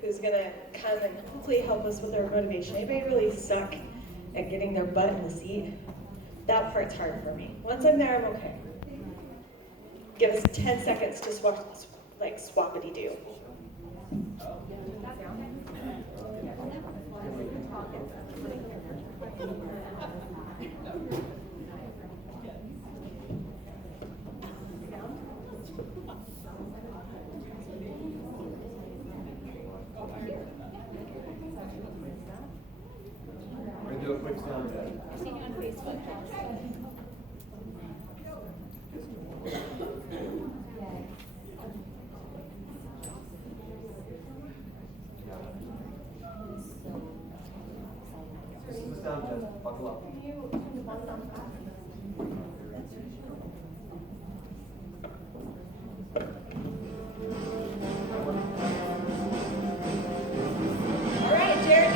who's gonna come and hopefully help us with our motivation. Anybody really stuck at getting their butt in the seat? That part's hard for me. Once I'm there, I'm okay. Give us 10 seconds to swap, like swappity do. We're going to do a quick sound test. I've seen you on Facebook. This is the sound test. Buckle up. All right, Garrett.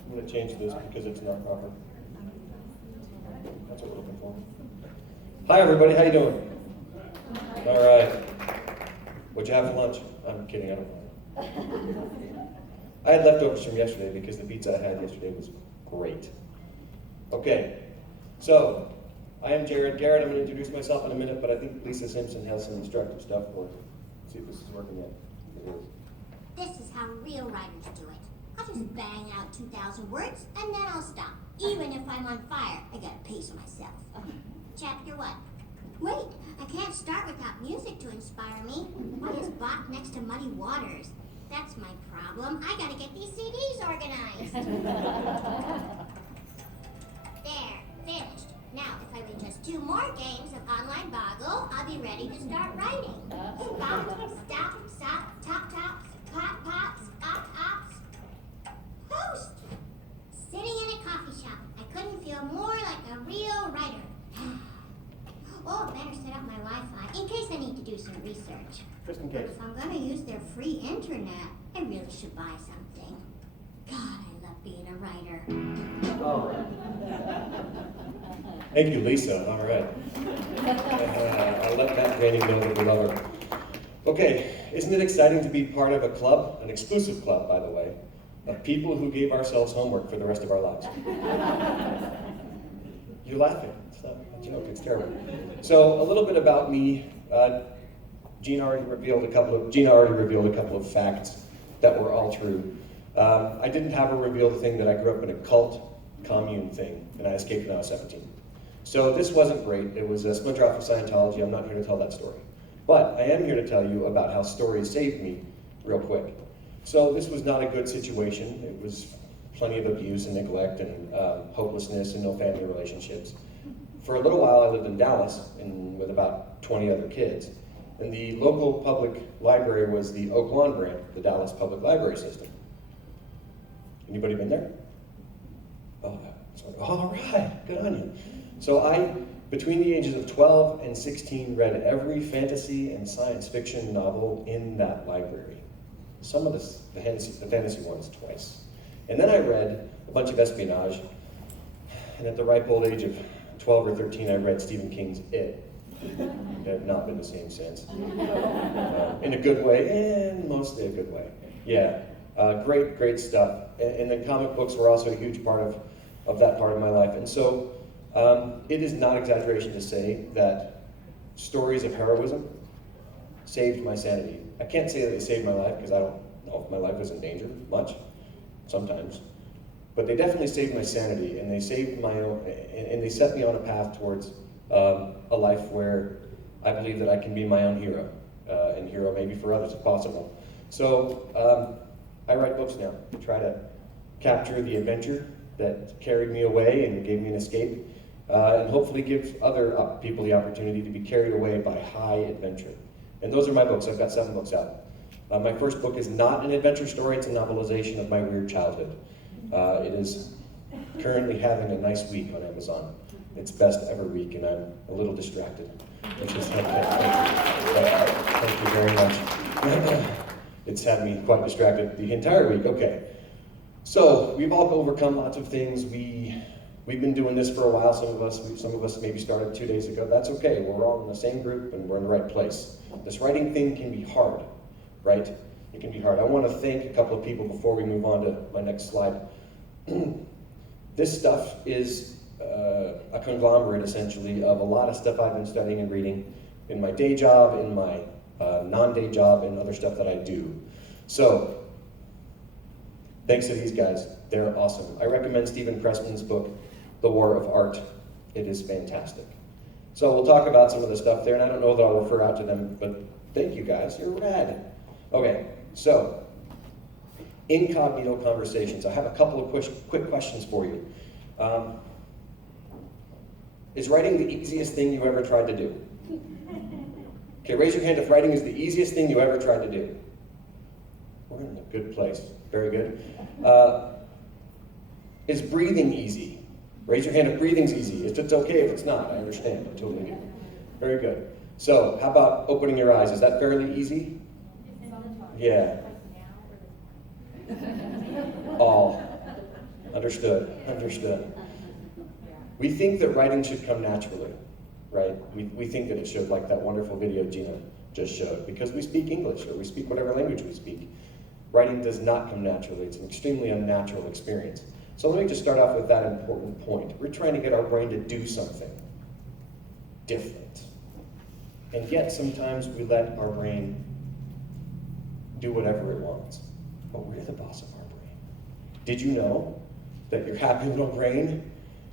I'm going to change this because it's not proper. That's what we're looking for. Hi, everybody. How you doing? All right. What'd you have for lunch? I'm kidding. I don't know. I had leftovers from yesterday because the pizza I had yesterday was great. Okay. So, I am Garrett. Garrett, I'm going to introduce myself in a minute, but I think Lisa Simpson has some instructive stuff for us. Let's see if this is working yet. It is. This is how real writers do it. I just bang out 2,000 words and then I'll stop. Even if I'm on fire, I gotta pace myself. Chapter 1. Wait, I can't start without music to inspire me. Why is Bach next to Muddy Waters? That's my problem. I gotta get these CDs organized. There, finished. Now, if I win just 2 more games of online Boggle, I'll be ready to start writing. Stop, stop, top, tops, pop, pops, ops. Post! Sitting in a coffee shop, I couldn't feel more like a real writer. Oh, better set up my Wi-Fi in case I need to do some research. Just in case. If I'm gonna use their free internet, I really should buy something. God, I love being a writer. Oh. Thank you, Lisa. All right. I'll let Matt Graney know that we love her. Okay, isn't it exciting to be part of a club, an exclusive club, by the way, of people who gave ourselves homework for the rest of our lives? You're laughing. It's not a joke. It's terrible. So a little bit about me. Gina already revealed a couple of facts that were all true. I didn't have her reveal the thing that I grew up in a cult commune thing, and I escaped when I was 17. So this wasn't great. It was a splinter off of Scientology. I'm not here to tell that story. But I am here to tell you about how stories saved me real quick. So this was not a good situation. It was plenty of abuse and neglect and hopelessness and no family relationships. For a little while I lived in Dallas with about 20 other kids. And the local public library was the Oak Lawn branch, the Dallas Public Library System. Anybody been there? Oh, sorry. All right, good on you. So I, between the ages of 12 and 16, read every fantasy and science fiction novel in that library. Some of the fantasy ones twice. And then I read a bunch of espionage, and at the ripe old age of 12 or 13, I read Stephen King's It. I have not been the same since. In a good way, and mostly a good way. Yeah, great stuff. And the comic books were also a huge part of that part of my life. And so it is not exaggeration to say that stories of heroism saved my sanity. I can't say that they saved my life because I don't know if my life was in danger much, sometimes. But they definitely saved my sanity, and they saved my own, and they set me on a path towards a life where I believe that I can be my own hero, and hero maybe for others if possible. So I write books now to try to capture the adventure that carried me away and gave me an escape, and hopefully give other people the opportunity to be carried away by high adventure. And those are my books. I've got 7 books out. My first book is not an adventure story, it's a novelization of my weird childhood. It is currently having a nice week on Amazon. It's best ever week, and I'm a little distracted, which is thank you very much. It's had me quite distracted the entire week. Okay, so we've all overcome lots of things. We We've been doing this for a while. Some of us maybe started 2 days ago. That's okay. We're all in the same group and we're in the right place. This writing thing can be hard, right? It can be hard. I want to thank a couple of people before we move on to my next slide. This stuff is a conglomerate, essentially, of a lot of stuff I've been studying and reading in my day job, in my non-day job, and other stuff that I do. So, thanks to these guys. They're awesome. I recommend Stephen Pressman's book, The War of Art. It is fantastic. So we'll talk about some of the stuff there, and I don't know that I'll refer out to them, but thank you guys. You're rad. Okay, so incognito conversations. I have a couple of quick questions for you. Is writing the easiest thing you ever tried to do? Okay, raise your hand if writing is the easiest thing you ever tried to do. We're in a good place. Very good. Is breathing easy? Raise your hand if breathing's easy. It's okay if it's not. I understand. I totally get it. Very good. So, how about opening your eyes? Is that fairly easy? Yeah. All. Understood. Understood. We think that writing should come naturally, right? We think that it should, like that wonderful video Gina just showed, because we speak English or we speak whatever language we speak. Writing does not come naturally. It's an extremely unnatural experience. So let me just start off with that important point. We're trying to get our brain to do something different. And yet sometimes we let our brain do whatever it wants. But we're the boss of our brain. Did you know that your happy little brain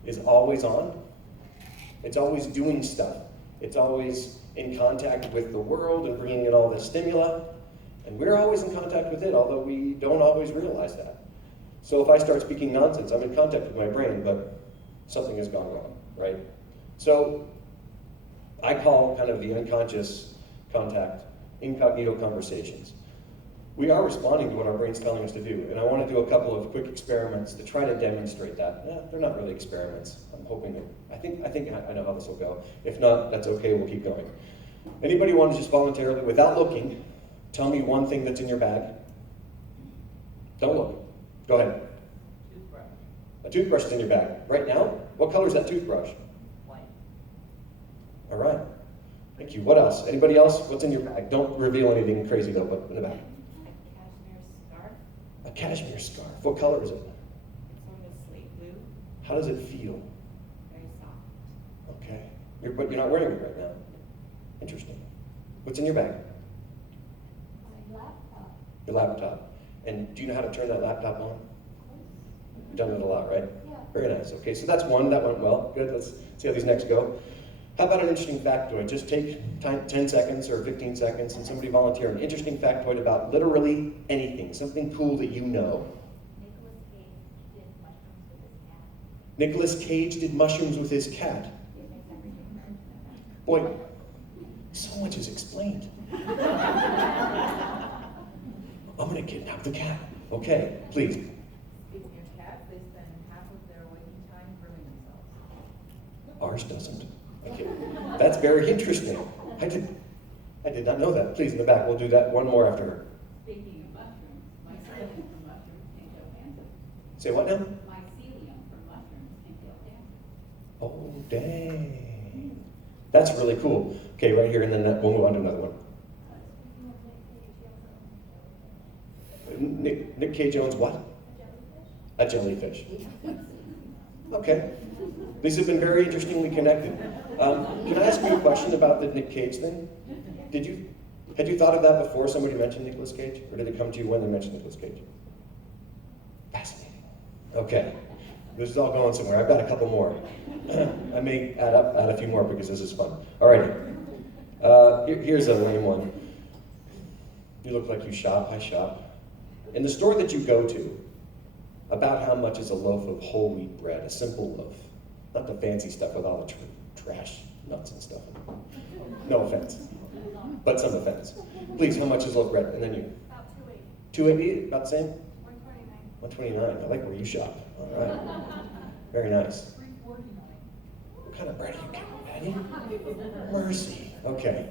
is always on? It's always doing stuff. It's always in contact with the world and bringing in all this stimuli. And we're always in contact with it, although we don't always realize that. So if I start speaking nonsense, I'm in contact with my brain, but something has gone wrong, right? So I call kind of the unconscious contact incognito conversations. We are responding to what our brain's telling us to do, and I want to do a couple of quick experiments to try to demonstrate that. They're not really experiments. I'm hoping that, I think I know how this will go. If not, that's okay, we'll keep going. Anybody want to just voluntarily, without looking, tell me one thing that's in your bag? Don't look. Go ahead. Toothbrush. A toothbrush is in your bag. Right now? What color is that toothbrush? White. All right. Thank you. What else? Anybody else? What's in your bag? Don't reveal anything crazy though, but in the bag. A cashmere scarf. A cashmere scarf. What color is it? It's sort of slate blue. How does it feel? Very soft. Okay. But you're not wearing it right now. Interesting. What's in your bag? My laptop. Your laptop. And do you know how to turn that laptop on? You've done it a lot, right? Yeah. Very nice. Okay, so that's one. That went well. Good. Let's see how these next go. How about an interesting factoid? Just take 10 seconds or 15 seconds and somebody volunteer an interesting factoid about literally anything. Something cool that you know. Nicholas Cage did mushrooms with his cat. Nicolas Cage did mushrooms with his cat. Boy, so much is explained. I'm going to kidnap the cat. Okay, please. Speaking of cats, they spend half of their waking time grooming themselves. Ours doesn't. Okay. That's very interesting. I did not know that. Please, in the back, we'll do that one more after her. Speaking of mushrooms, mycelium from mushrooms can kill cancer. Say what now? Mycelium from mushrooms can kill cancer. Oh, dang. That's really cool. Okay, right here, and then we'll move on to another one. Nick Cage owns what? A jellyfish. Okay. These have been very interestingly connected. Can I ask you a question about the Nick Cage thing? Had you thought of that before somebody mentioned Nicolas Cage? Or did it come to you when they mentioned Nicolas Cage? Fascinating. Okay. This is all going somewhere. I've got a couple more. I may add a few more because this is fun. All right. Here's a lame one. You look like you shop. I shop. In the store that you go to, about how much is a loaf of whole wheat bread, a simple loaf? Not the fancy stuff with all the trash nuts and stuff. No offense, but some offense. Please, how much is a loaf of bread? And then you? About 280, about the same? 129. 129, I like where you shop. All right, very nice. 349. What kind of bread are you getting, Patty? Mercy, okay.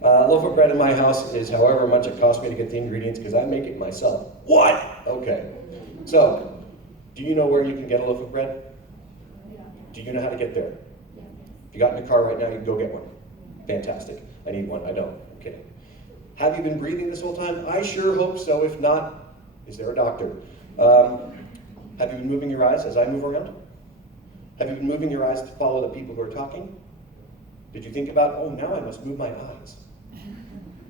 Loaf of bread in my house is however much it costs me to get the ingredients because I make it myself. What? Okay. So, do you know where you can get a loaf of bread? Do you know how to get there? If you got in your car right now, you can go get one. Fantastic. I need one. I don't. I'm kidding. Have you been breathing this whole time? I sure hope so. If not, is there a doctor? Have you been moving your eyes as I move around? Have you been moving your eyes to follow the people who are talking? Did you think about, oh, now I must move my eyes?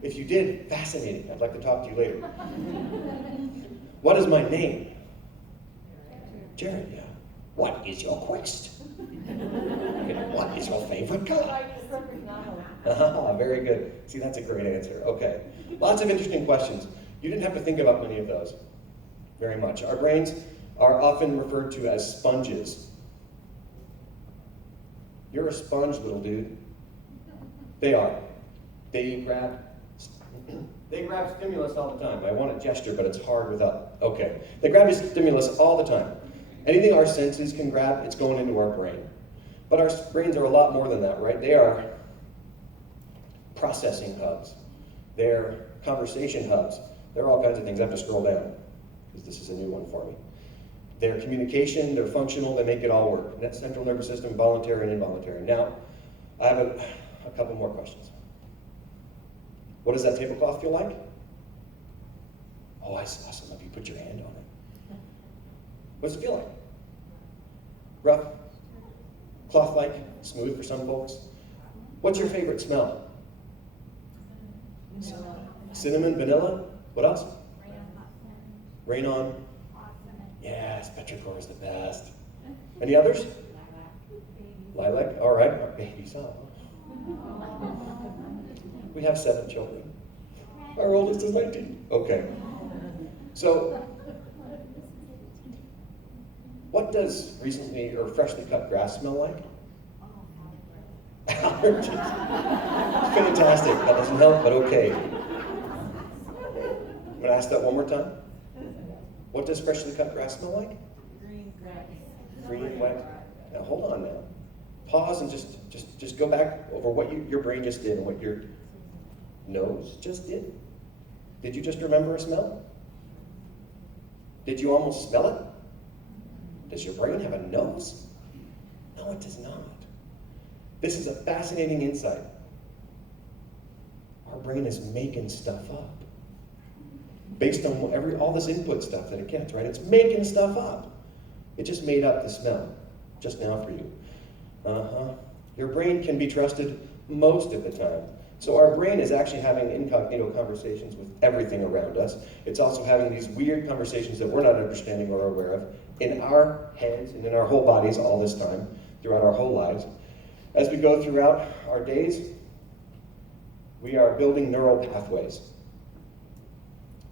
If you did, fascinating. I'd like to talk to you later. What is my name? Jared, yeah. What is your quest? What is your favorite color? Very good. See, that's a great answer. Okay. Lots of interesting questions. You didn't have to think about many of those very much. Our brains are often referred to as sponges. You're a sponge, little dude. They are. They grab stimulus all the time. I want a gesture, but it's hard without. Okay. They grab stimulus all the time. Anything our senses can grab, it's going into our brain. But our brains are a lot more than that, right? They are processing hubs. They're conversation hubs. They're all kinds of things. I have to scroll down, because this is a new one for me. They're communication, they're functional, they make it all work. Net central nervous system, voluntary and involuntary. Now, I have a couple more questions. What does that tablecloth feel like? Oh, I saw some of you put your hand on it. What does it feel like? Rough? Cloth-like? Smooth for some folks? What's your favorite smell? Cinnamon, vanilla? What else? Rain on? Yes, petrichor is the best. Any others? Lilac? All right, our baby's up. We have 7 children. Our oldest is 19. Okay. So, what does recently or freshly cut grass smell like? Allergies. Fantastic. That doesn't help, but okay. I'm going to ask that one more time. What does freshly cut grass smell like? Green grass. Green, wet. Now hold on now. Pause and just go back over what your brain just did and what your nose just did. Did you just remember a smell? Did you almost smell it? Does your brain have a nose? No, it does not. This is a fascinating insight. Our brain is making stuff up based on all this input stuff that it gets, right? It's making stuff up. It just made up the smell just now for you. Your brain can be trusted most of the time. So our brain is actually having incognito conversations with everything around us. It's also having these weird conversations that we're not understanding or aware of in our heads and in our whole bodies all this time, throughout our whole lives. As we go throughout our days, we are building neural pathways.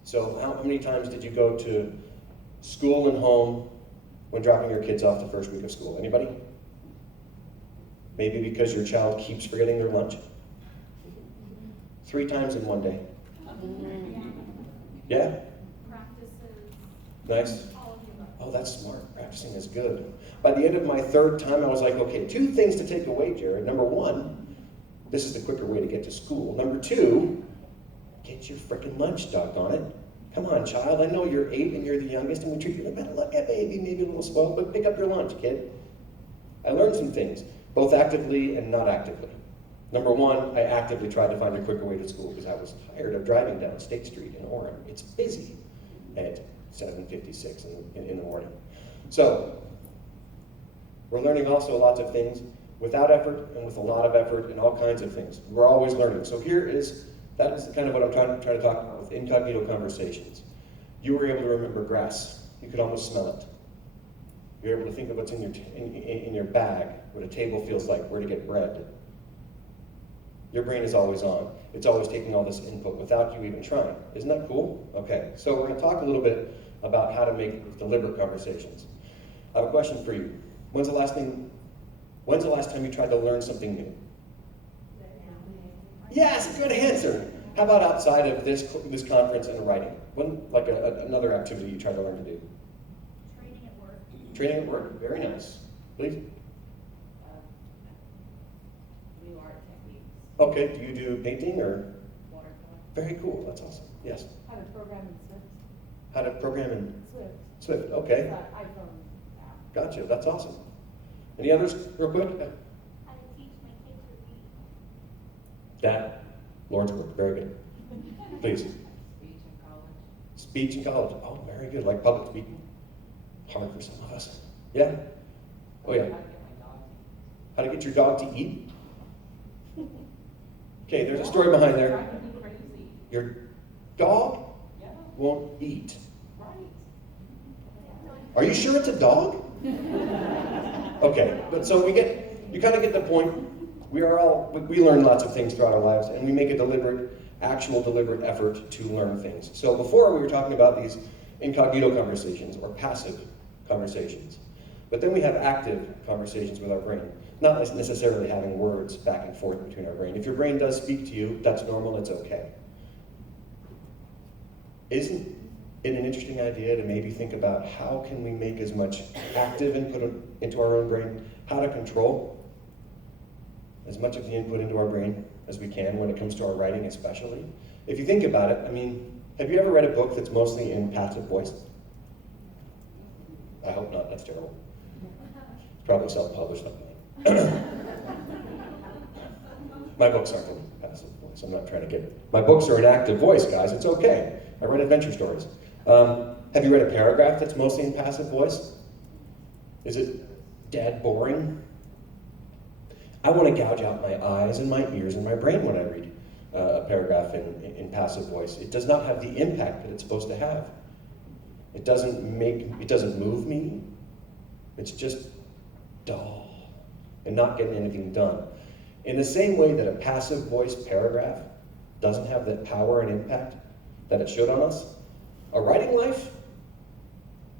So how many times did you go to school and home when dropping your kids off the first week of school? Anybody? Maybe because your child keeps forgetting their lunch? 3 times in one day. Yeah? Practices. Nice. All of the above. Oh, that's smart. Practicing is good. By the end of my 3rd time, I was like, okay, 2 things to take away, Jared. Number 1, this is the quicker way to get to school. Number 2, get your frickin' lunch, doggone it. Come on, child. I know you're 8 and you're the youngest, and we treat you like, better look at baby, maybe a little spoiled, but pick up your lunch, kid. I learned some things, both actively and not actively. Number 1, I actively tried to find a quicker way to school because I was tired of driving down State Street in Orem. It's busy at 7:56 in the morning. So, we're learning also lots of things without effort and with a lot of effort and all kinds of things. We're always learning. So that is kind of what I'm trying to talk about with incognito conversations. You were able to remember grass. You could almost smell it. You're able to think of what's in your bag, what a table feels like, where to get bread. Your brain is always on. It's always taking all this input without you even trying. Isn't that cool? Okay, so we're going to talk a little bit about how to make deliberate conversations. I have a question for you. When's the last time you tried to learn something new? Yes, good answer. How about outside of this conference and writing? Another activity you tried to learn to do? Training at work. Training at work, very nice. Please? New art techniques, Okay, do you do painting or? watercolor. Very cool, that's awesome. Yes. How to program in Swift. How to program in Swift. Swift, okay. It's that iPhone app. Gotcha, that's awesome. Any others, real quick? How to teach my kids to read. That, Lord's work, very good. Please. Speech in college. Speech in college. Oh, very good. Like public speaking. Hard for some of us. Yeah? Oh, yeah. How to get your dog to eat? Okay, there's a story behind there. Driving me crazy. Your dog Yeah, won't eat. right. Are you sure it's a dog? Okay, but so you kind of get the point. We learn lots of things throughout our lives, and we make a deliberate effort to learn things. So before we were talking about these incognito conversations or passive conversations, but then we have active conversations with our brain, not necessarily having words back and forth between our brain. If your brain does speak to you, that's normal, it's okay. Isn't it an interesting idea to maybe think about how can we make as much active input into our own brain, how to control as much of the input into our brain as we can when it comes to our writing especially? If you think about it, I mean, have you ever read a book that's mostly in passive voice? I hope not, that's terrible. It's probably self-published. My books aren't in passive voice. I'm not trying to get... My books are in active voice, guys. It's okay. I write adventure stories. Have you read a paragraph that's mostly in passive voice? Is it dead boring? I want to gouge out my eyes and my ears and my brain when I read a paragraph in passive voice. It does not have the impact that it's supposed to have. It doesn't move me. It's just dull and not getting anything done. In the same way that a passive voice paragraph doesn't have that power and impact that it should on us, a writing life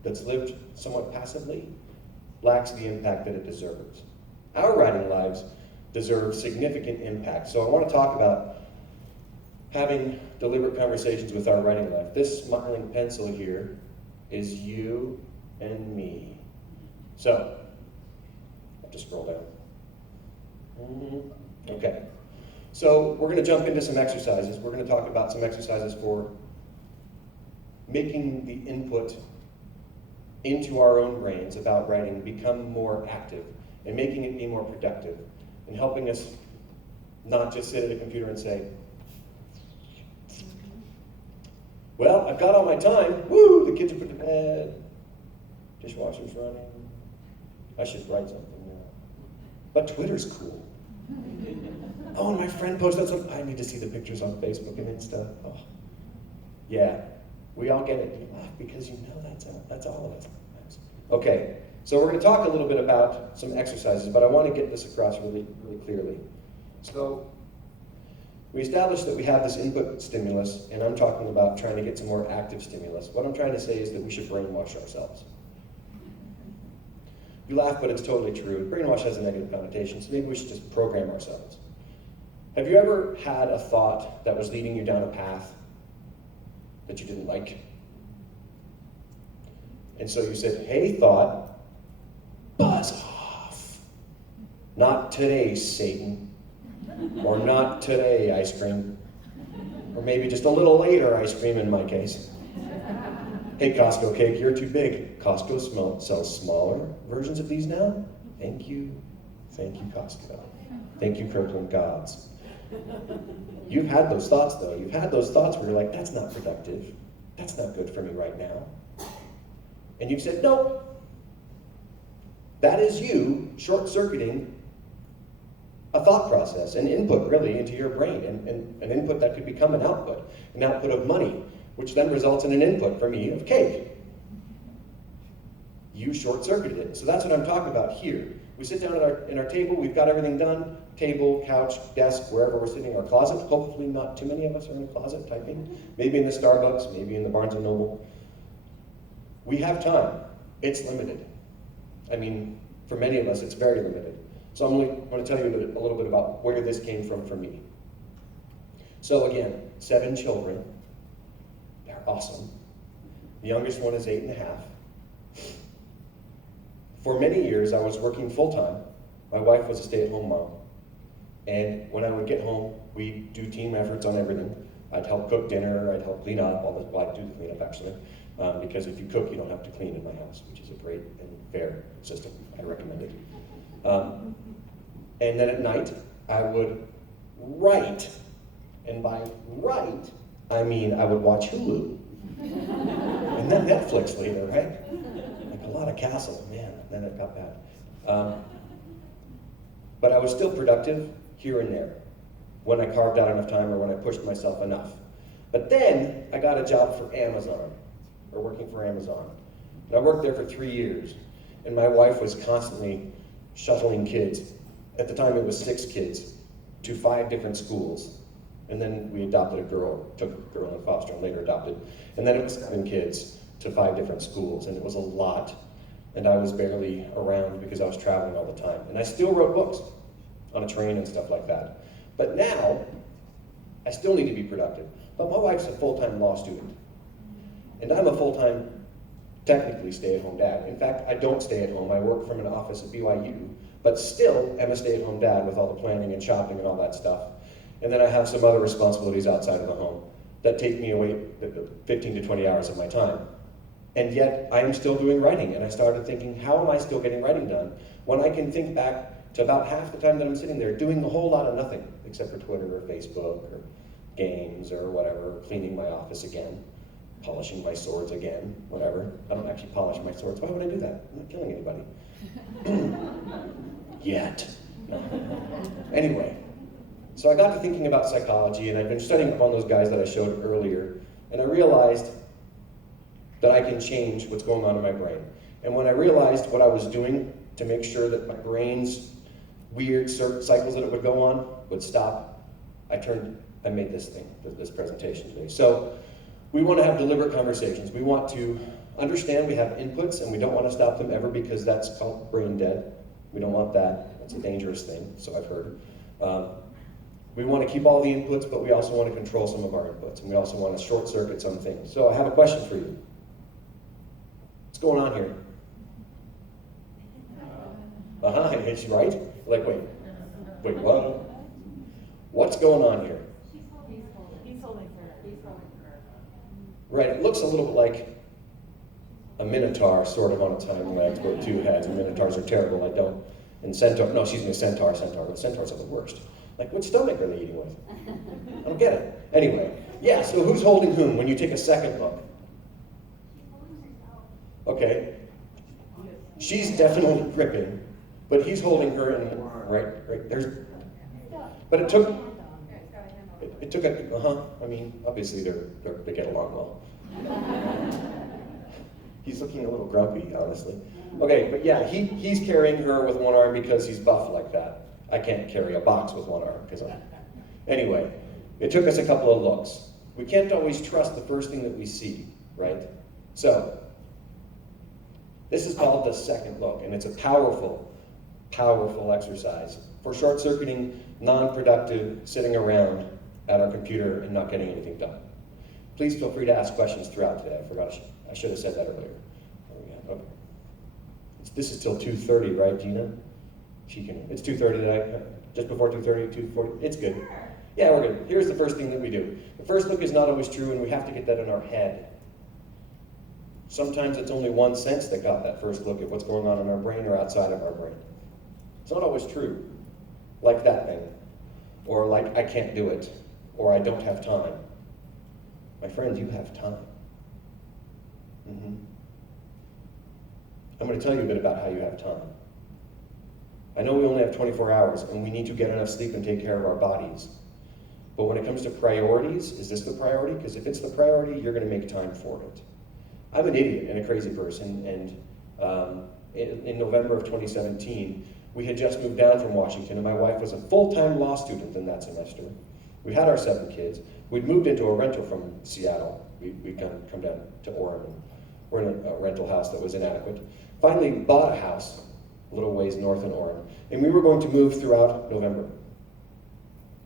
that's lived somewhat passively lacks the impact that it deserves. Our writing lives deserve significant impact. So I want to talk about having deliberate conversations with our writing life. This smiling pencil here is you and me. So, I'll just scroll down. Okay. So we're going to jump into some exercises. We're going to talk about some exercises for making the input into our own brains about writing become more active and making it be more productive and helping us not just sit at a computer and say, well, I've got all my time. Woo, the kids are put to bed. Dishwasher's running. I should write something now. But Twitter's cool. Oh, and my friend posted something. I need to see the pictures on Facebook and Insta. Oh. Yeah, we all get it. You laugh because you know that's all of us. Okay, so we're going to talk a little bit about some exercises, but I want to get this across really, really clearly. So we established that we have this input stimulus, and I'm talking about trying to get some more active stimulus. What I'm trying to say is that we should brainwash ourselves. You laugh, but it's totally true. Brainwash has a negative connotation, so maybe we should just program ourselves. Have you ever had a thought that was leading you down a path that you didn't like? And so you said, hey, thought, buzz off. Not today, Satan. Or not today, ice cream. Or maybe just a little later, ice cream in my case. Hey, Costco cake, you're too big. Costco sells smaller versions of these now? Thank you. Thank you, Costco. Thank you, Kirkland gods. You've had those thoughts, though. You've had those thoughts where you're like, that's not productive. That's not good for me right now. And you've said, nope. That is you short-circuiting a thought process, an input, really, into your brain, and an input that could become an output of money, which then results in an input for me of cake. You short-circuited it. So that's what I'm talking about here. We sit down at our table, we've got everything done, table, couch, desk, wherever we're sitting, our closet. Hopefully not too many of us are in the closet typing. Maybe in the Starbucks, maybe in the Barnes & Noble. We have time. It's limited. I mean, for many of us, it's very limited. So I'm going to tell you a little bit about where this came from for me. So again, 7 children. They're awesome. The youngest one is 8.5. For many years, I was working full-time. My wife was a stay-at-home mom. And when I would get home, we'd do team efforts on everything. I'd help cook dinner, I'd help clean up, I'd do the cleanup actually. Because if you cook, you don't have to clean in my house, which is a great and fair system. I recommend it. And then at night, I would write. And by write, I mean I would watch Hulu. And then Netflix later, right? Like a lot of Castle, man, then it got bad. But I was still productive here and there when I carved out enough time or when I pushed myself enough. But then I got a job for Amazon, or working for Amazon. And I worked there for 3 years, and my wife was constantly shuttling kids. At the time it was 6 kids to 5 different schools. And then we adopted a girl, took a girl in foster and later adopted. And then it was 7 kids to 5 different schools, and it was a lot. And I was barely around because I was traveling all the time. And I still wrote books on a train and stuff like that. But now, I still need to be productive. But my wife's a full-time law student. And I'm a full-time, technically, stay-at-home dad. In fact, I don't stay at home. I work from an office at BYU, but still am a stay-at-home dad with all the planning and shopping and all that stuff. And then I have some other responsibilities outside of the home that take me away 15 to 20 hours of my time. And yet, I am still doing writing. And I started thinking, how am I still getting writing done when I can think back to about half the time that I'm sitting there doing a whole lot of nothing, except for Twitter or Facebook or games or whatever, cleaning my office again, polishing my swords again, whatever. I don't actually polish my swords. Why would I do that? I'm not killing anybody. Yet. Anyway, so I got to thinking about psychology, and I've been studying up on those guys that I showed earlier, and I realized that I can change what's going on in my brain. And when I realized what I was doing to make sure that my brain's weird cycles that it would go on would stop, I made this thing, this presentation today. So we want to have deliberate conversations. We want to understand we have inputs and we don't want to stop them ever because that's called brain dead. We don't want that. That's a dangerous thing, so I've heard. We want to keep all the inputs, but we also want to control some of our inputs, and we also want to short circuit some things. So I have a question for you. What's going on here? Is she right? Like, wait, what? What's going on here? He's holding her. Right, it looks a little bit like a minotaur sort of on its hind legs with 2 heads, and minotaurs are terrible, I don't. And centaur, no, she's a centaur, but centaurs are the worst. Like, what stomach are they eating with? I don't get it. Anyway, yeah, so who's holding whom when you take a second look? Okay. She's definitely gripping, but he's holding her in, right, there's, but it took I mean, obviously they get along well. He's looking a little grumpy, honestly. Okay, but yeah, he's carrying her with one arm because he's buff like that. I can't carry a box with one arm because I'm... Anyway, it took us a couple of looks. We can't always trust the first thing that we see, right? So, this is called the second look, and it's a powerful, powerful exercise for short-circuiting, non-productive sitting around at our computer and not getting anything done. Please feel free to ask questions throughout today. I should have said that earlier. Okay. This is till 2:30, right, Gina? It's 2:30 today, just before 2:30, 2:40, it's good. Yeah, we're good. Here's the first thing that we do. The first look is not always true, and we have to get that in our head. Sometimes it's only one sense that got that first look at what's going on in our brain or outside of our brain. It's not always true, like that thing, or like I can't do it, or I don't have time. My friend, you have time. I'm going to tell you a bit about how you have time. I know we only have 24 hours, and we need to get enough sleep and take care of our bodies. But when it comes to priorities, is this the priority? Because if it's the priority, you're going to make time for it. I'm an idiot and a crazy person, and in November of 2017, we had just moved down from Washington, and my wife was a full-time law student in that semester. We had our 7 kids. We'd moved into a rental from Seattle. We'd come down to Oregon. We're in a rental house that was inadequate. Finally bought a house a little ways north in Oregon, and we were going to move throughout November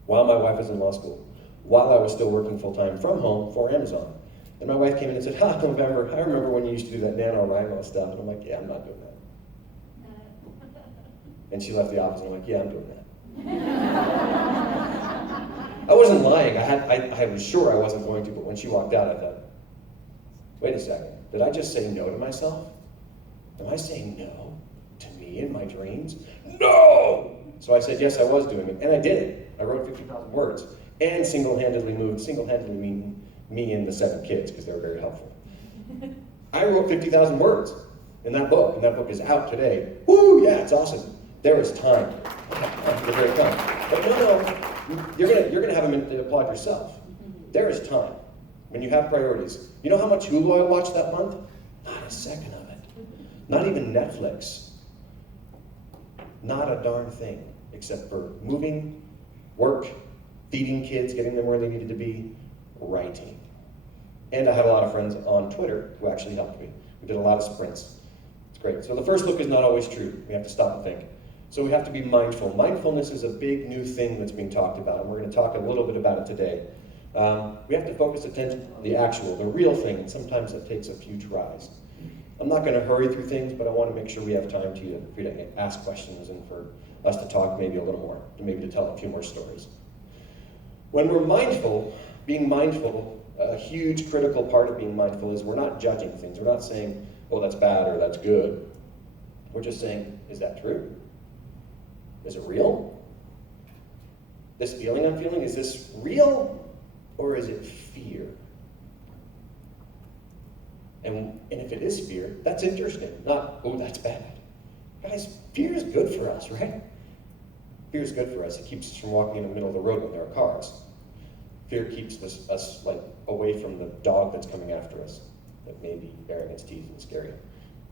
while my wife was in law school, while I was still working full-time from home for Amazon. And my wife came in and said, November, I remember when you used to do that NaNoWriMo stuff. And I'm like, yeah, I'm not doing that. And she left the office, and I'm like, yeah, I'm doing that. I wasn't lying. I was sure I wasn't going to, but when she walked out, I thought, wait a second, did I just say no to myself? Am I saying no To me in my dreams? No! So I said, yes, I was doing it, and I did it. I wrote 50,000 words, and single-handedly meaning me and the 7 kids, because they were very helpful. I wrote 50,000 words in that book, and that book is out today. Woo, yeah, it's awesome. There is time. You're very kind. But no, you're gonna have a minute to applaud yourself. There is time. When you have priorities. You know how much Hulu I watched that month? Not a second of it. Not even Netflix. Not a darn thing, except for moving, work, feeding kids, getting them where they needed to be, writing. And I had a lot of friends on Twitter who actually helped me. We did a lot of sprints. It's great. So the first look is not always true. We have to stop and think. So we have to be mindful. Mindfulness is a big new thing that's being talked about, and we're going to talk a little bit about it today. We have to focus attention on the actual, the real thing, and sometimes it takes a few tries. I'm not going to hurry through things, but I want to make sure we have time for you to ask questions and for us to talk maybe a little more, and maybe to tell a few more stories. When we're mindful, being mindful, a huge critical part of being mindful is we're not judging things. We're not saying, oh, that's bad or that's good. We're just saying, is that true? Is it real? This feeling I'm feeling, is this real or is it fear? And if it is fear, that's interesting. Not, oh, that's bad. Guys, fear is good for us, right? Fear is good for us. It keeps us from walking in the middle of the road when there are cars. Fear keeps us like away from the dog that's coming after us, that may be baring its teeth and scary.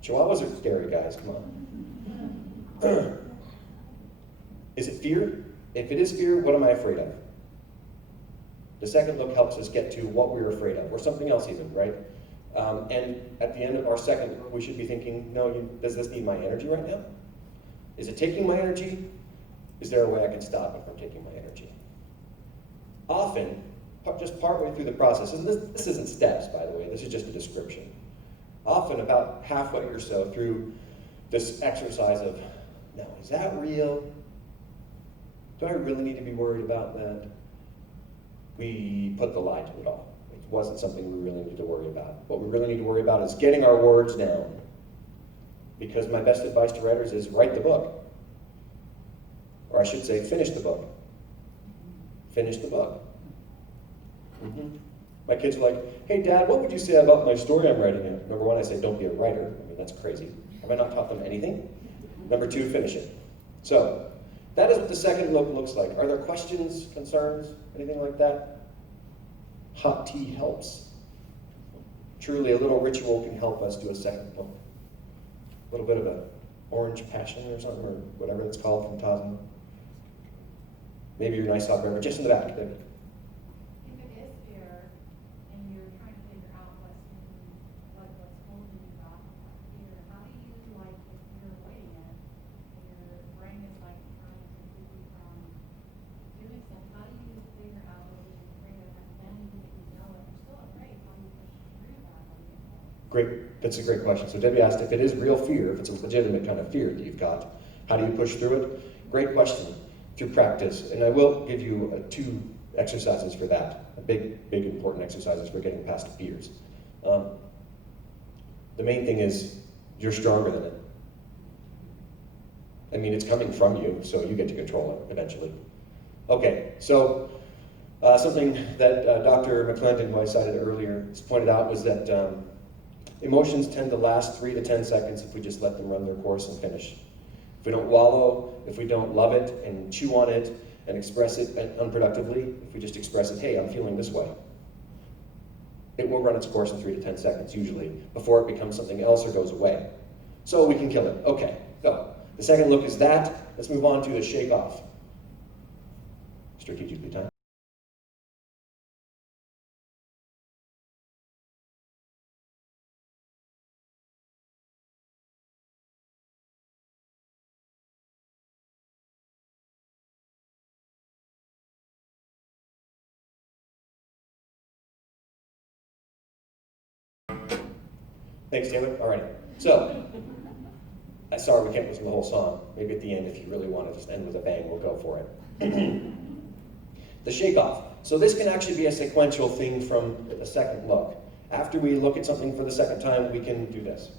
Chihuahuas are scary, guys. Come on. Is it fear? If it is fear, what am I afraid of? The second look helps us get to what we're afraid of, or something else even, right? And at the end of our second look, we should be thinking, no, does this need my energy right now? Is it taking my energy? Is there a way I can stop it from taking my energy? Often, just partway through the process, and this isn't steps, by the way, this is just a description. Often, about halfway or so through this exercise of, now, is that real? Do I really need to be worried about that? We put the lie to it all. It wasn't something we really need to worry about. What we really need to worry about is getting our words down. Because my best advice to writers is write the book. Or I should say, finish the book. Finish the book. My kids are like, hey Dad, what would you say about my story I'm writing? Number one, I say, don't be a writer. I mean, that's crazy. Have I not taught them anything? Number two, finish it. So, that is what the second look looks like. Are there questions, concerns, anything like that? Hot tea helps. Truly, a little ritual can help us do a second look. A little bit of an orange passion or something, or whatever it's called from Tasman. Maybe your nice hot beverage, just in the back. There. If it is fear, and you're trying to figure out what's holding you back from that fear, how do you, like, if you're avoiding it, your brain is like trying to keep you from doing stuff, how do you figure out what you're afraid of, and then you know that you're still afraid, how do you push through that? Great, that's a great question. So Debbie asked if it is real fear, if it's a legitimate kind of fear that you've got, how do you push through it? Great question. Through practice, and I will give you 2 exercises for that, big important exercises for getting past fears. The main thing is you're stronger than it. I mean, it's coming from you, so you get to control it eventually. Okay, so something that Dr. McClendon, who I cited earlier, pointed out was that emotions tend to last 3 to 10 seconds if we just let them run their course and finish. If we don't wallow, if we don't love it and chew on it and express it unproductively, if we just express it, hey, I'm feeling this way, it will run its course in 3 to 10 seconds usually before it becomes something else or goes away. So we can kill it. Okay, go. The second look is that. Let's move on to the shake off. Strategically timed. Thanks, Taylor. All right. So, sorry we can't listen to the whole song. Maybe at the end, if you really want to just end with a bang, we'll go for it. The shake off. So this can actually be a sequential thing from the second look. After we look at something for the second time, we can do this.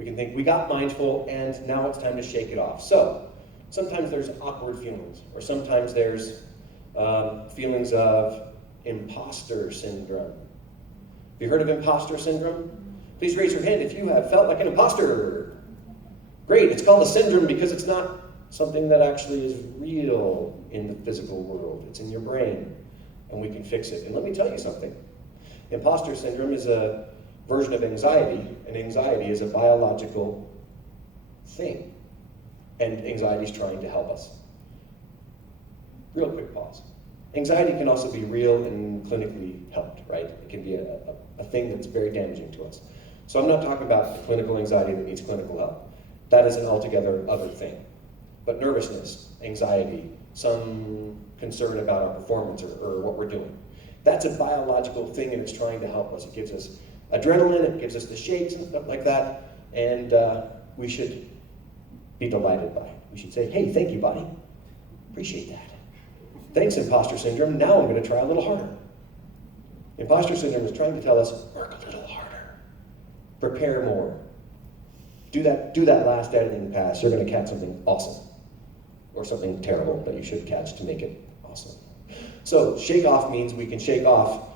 We can think, we got mindful, and now it's time to shake it off. So, sometimes there's awkward feelings, or sometimes there's feelings of imposter syndrome. Have you heard of imposter syndrome? Please raise your hand if you have felt like an imposter. Great, it's called a syndrome because it's not something that actually is real in the physical world. It's in your brain, and we can fix it. And let me tell you something. Imposter syndrome is a version of anxiety, and anxiety is a biological thing. And anxiety is trying to help us. Real quick pause. Anxiety can also be real and clinically helped, right? It can be a thing that's very damaging to us. So I'm not talking about the clinical anxiety that needs clinical help. That is an altogether other thing. But nervousness, anxiety, some concern about our performance or what we're doing, that's a biological thing, and it's trying to help us. It gives us adrenaline, it gives us the shakes and stuff like that, and we should be delighted by it. We should say, hey, thank you, buddy. Appreciate that. Thanks, imposter syndrome. Now I'm going to try a little harder. Imposter syndrome is trying to tell us, work a little harder. Prepare more. Do that last editing pass. You're going to catch something awesome. Or something terrible that you should catch to make it awesome. So shake off means we can shake off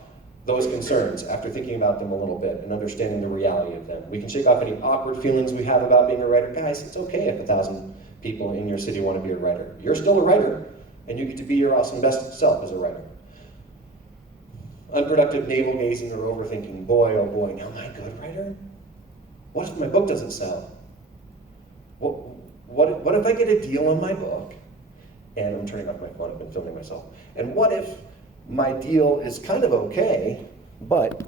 those concerns after thinking about them a little bit and understanding the reality of them. We can shake off any awkward feelings we have about being a writer. Guys, it's okay if 1,000 people in your city want to be a writer. You're still a writer, and you get to be your awesome best self as a writer. Unproductive navel-gazing or overthinking. Boy, oh boy, now am I a good writer? What if my book doesn't sell? What if I get a deal on my book? And I'm turning off my phone, I've been filming myself. And what if my deal is kind of okay, but